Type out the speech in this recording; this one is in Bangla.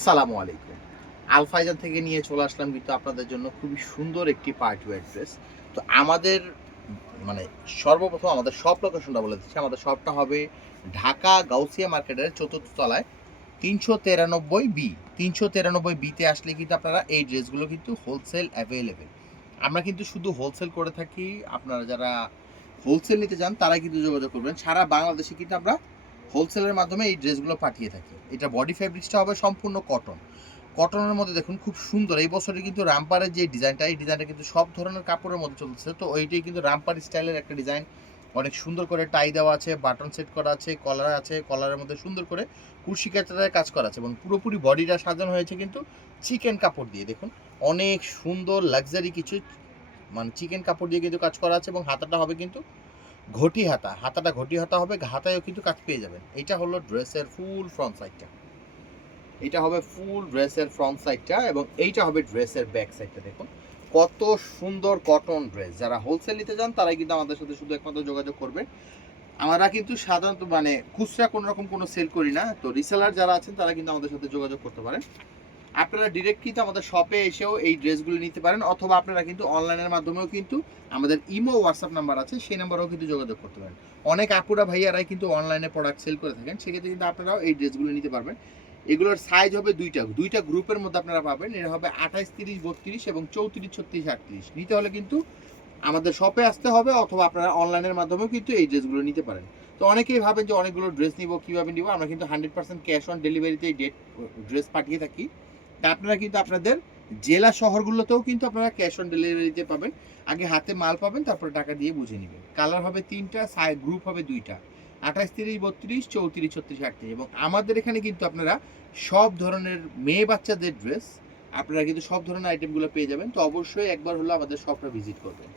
আসসালামু আলাইকুম। আলফাইজান থেকে নিয়ে চলে আসলাম কিন্তু আপনাদের জন্য খুবই সুন্দর একটি পার্টি ওয়্যার ড্রেস। তো আমাদের মানে সর্বপ্রথম আমাদের শপ লোকেশনটা বলে দিচ্ছি। আমাদের শপটা হবে ঢাকা গাউসিয়া মার্কেটের ৪র্থ তলায় ৩৯৩ বি। ৩৯৩ বিতে আসলে কিন্তু আপনারা এই ড্রেসগুলো কিন্তু হোলসেল অ্যাভেলেবেল। আমরা কিন্তু শুধু হোলসেল করে থাকি। আপনারা যারা হোলসেল নিতে চান তারাই কিন্তু যোগাযোগ করবেন। সারা বাংলাদেশে কিন্তু আমরা হোলসেলের মাধ্যমে এই ড্রেসগুলো পাঠিয়ে থাকি। এটা বডি ফেব্রিক্সটা হবে সম্পূর্ণ কটন। কটনের মধ্যে দেখুন খুব সুন্দর। এই বছরে কিন্তু রামপারের যে ডিজাইনটা, এই ডিজাইনটা কিন্তু সব ধরনের কাপড়ের মধ্যে চলছে। তো ওইটাই কিন্তু রামপার স্টাইলের একটা ডিজাইন। অনেক সুন্দর করে টাই দেওয়া আছে, বাটন সেট করা আছে, কলার আছে, কলারের মধ্যে সুন্দর করে কুশি কাটারের কাজ করা আছে এবং পুরোপুরি বডিটা সাজানো হয়েছে কিন্তু চিকেন কাপড় দিয়ে। দেখুন অনেক সুন্দর লাক্সারি কিছু চিকেন কাপড় দিয়ে কিন্তু কাজ করা আছে এবং হাতাটা হবে কিন্তু ঘটি হাতা। হাতাটা ঘটি হাতা হবে, হাতায়ও কিন্তু কাজ পেয়ে যাবেন। এইটা হলো ড্রেসের ফুল ফ্রন্ট সাইডটা। এটা হবে ফুল ড্রেসের ফ্রন্ট সাইডটা এবং এইটা হবে ড্রেসের ব্যাক সাইডটা। দেখুন কত সুন্দর কটন ড্রেস। যারা হোলসেল নিতে চান তারাই কিন্তু আমাদের সাথে শুধু একমাত্র যোগাযোগ করবেন। আমরা কিন্তু সাধারণত খুচরা কোনো রকম কোনো সেল করি না। তো রিসেলার যারা আছেন তারা কিন্তু আমাদের সাথে যোগাযোগ করতে পারেন। আপনারা ডিরেক্ট কিন্তু আমাদের শপে এসেও এই ড্রেসগুলো নিতে পারেন, অথবা আপনারা কিন্তু অনলাইনের মাধ্যমেও কিন্তু আমাদের ইমো হোয়াটসঅ্যাপ নাম্বার আছে, সেই নাম্বারেও কিন্তু যোগাযোগ করতে পারেন। অনেক আপুরা ভাইয়ারাই কিন্তু অনলাইনে প্রোডাক্ট সেল করে থাকেন, সেক্ষেত্রে কিন্তু আপনারাও এই ড্রেসগুলো নিতে পারবেন। এগুলোর সাইজ হবে দুইটা গ্রুপের মধ্যে আপনারা পাবেন। এটা হবে 28, 30, 32 এবং 34, 36, 38। নিতে হলে কিন্তু আমাদের শপে আসতে হবে, অথবা আপনারা অনলাইনের মাধ্যমেও কিন্তু এই ড্রেসগুলো নিতে পারেন। তো অনেকেই ভাবেন যে অনেকগুলো ড্রেস নিব, কীভাবে নিব। আমরা কিন্তু 100% ক্যাশ অন ডেলিভারিতে এই ড্রেস পাঠিয়ে থাকি। তা আপনারা কিন্তু আপনাদের জেলা শহরগুলোতেও কিন্তু আপনারা ক্যাশ অন ডেলিভারিতে পাবেন। আগে হাতে মাল পাবেন, তারপরে টাকা দিয়ে বুঝে নেবেন। কালার হবে 3টা, গ্রুপ হবে 2টা, 28, 30, 32, 34, 36, 38। এবং আমাদের এখানে কিন্তু আপনারা সব ধরনের মেয়ে বাচ্চাদের ড্রেস আপনারা কিন্তু সব ধরনের আইটেমগুলো পেয়ে যাবেন। তো অবশ্যই একবার হলো আমাদের শপটা ভিজিট করবেন।